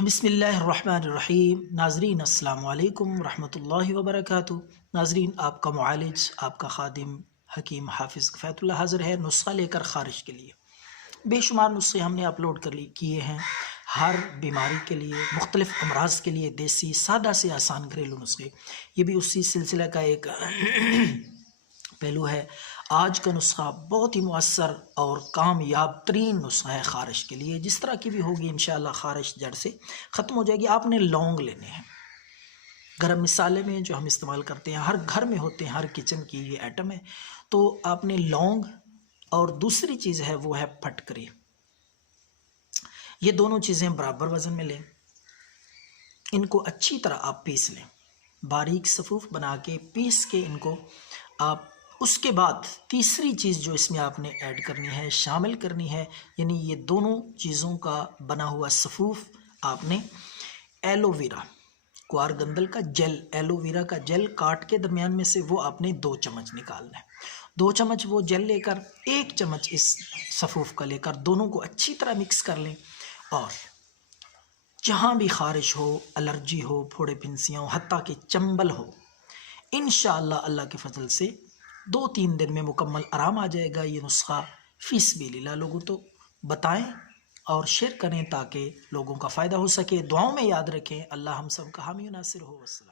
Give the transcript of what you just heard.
بسم اللہ الرحمن الرحیم۔ ناظرین السلام علیکم ورحمۃ اللہ وبرکاتہ۔ ناظرین، آپ کا معالج، آپ کا خادم حکیم حافظ کفایت اللہ حاضر ہے نسخہ لے کر خارج کے لیے۔ بے شمار نسخے ہم نے اپلوڈ کیے ہیں، ہر بیماری کے لیے، مختلف امراض کے لیے، دیسی سادہ سے آسان گھریلو نسخے۔ یہ بھی اسی سلسلہ کا ایک پہلو ہے۔ آج کا نسخہ بہت ہی مؤثر اور کامیاب ترین نسخہ ہے خارش کے لیے۔ جس طرح کی بھی ہوگی انشاءاللہ خارش جڑ سے ختم ہو جائے گی۔ آپ نے لونگ لینے ہیں، گرم مسالے میں جو ہم استعمال کرتے ہیں، ہر گھر میں ہوتے ہیں، ہر کچن کی یہ آئٹم ہے۔ تو آپ نے لونگ اور دوسری چیز ہے وہ ہے پھٹکری۔ یہ دونوں چیزیں برابر وزن میں لیں، ان کو اچھی طرح آپ پیس لیں، باریک صفوف بنا کے پیس کے ان کو آپ۔ اس کے بعد تیسری چیز جو اس میں آپ نے ایڈ کرنی ہے، شامل کرنی ہے، یعنی یہ دونوں چیزوں کا بنا ہوا صفوف آپ نے ایلو ویرا، کوار گندل کا جیل، ایلو ویرا کا جیل کاٹ کے درمیان میں سے وہ آپ نے 2 چمچ نکالنا ہے۔ 2 چمچ وہ جیل لے کر 1 چمچ اس صفوف کا لے کر دونوں کو اچھی طرح مکس کر لیں، اور جہاں بھی خارش ہو، الرجی ہو، پھوڑے پھنسیاں ہو، حتیٰ کہ چنبل ہو، انشاءاللہ اللہ کے فضل سے 2-3 دن میں مکمل آرام آ جائے گا۔ یہ نسخہ فی سبیل اللہ لوگوں تو بتائیں اور شیئر کریں تاکہ لوگوں کا فائدہ ہو سکے۔ دعاؤں میں یاد رکھیں۔ اللہ ہم سب کا حامی و ناصر ہو۔ السلام۔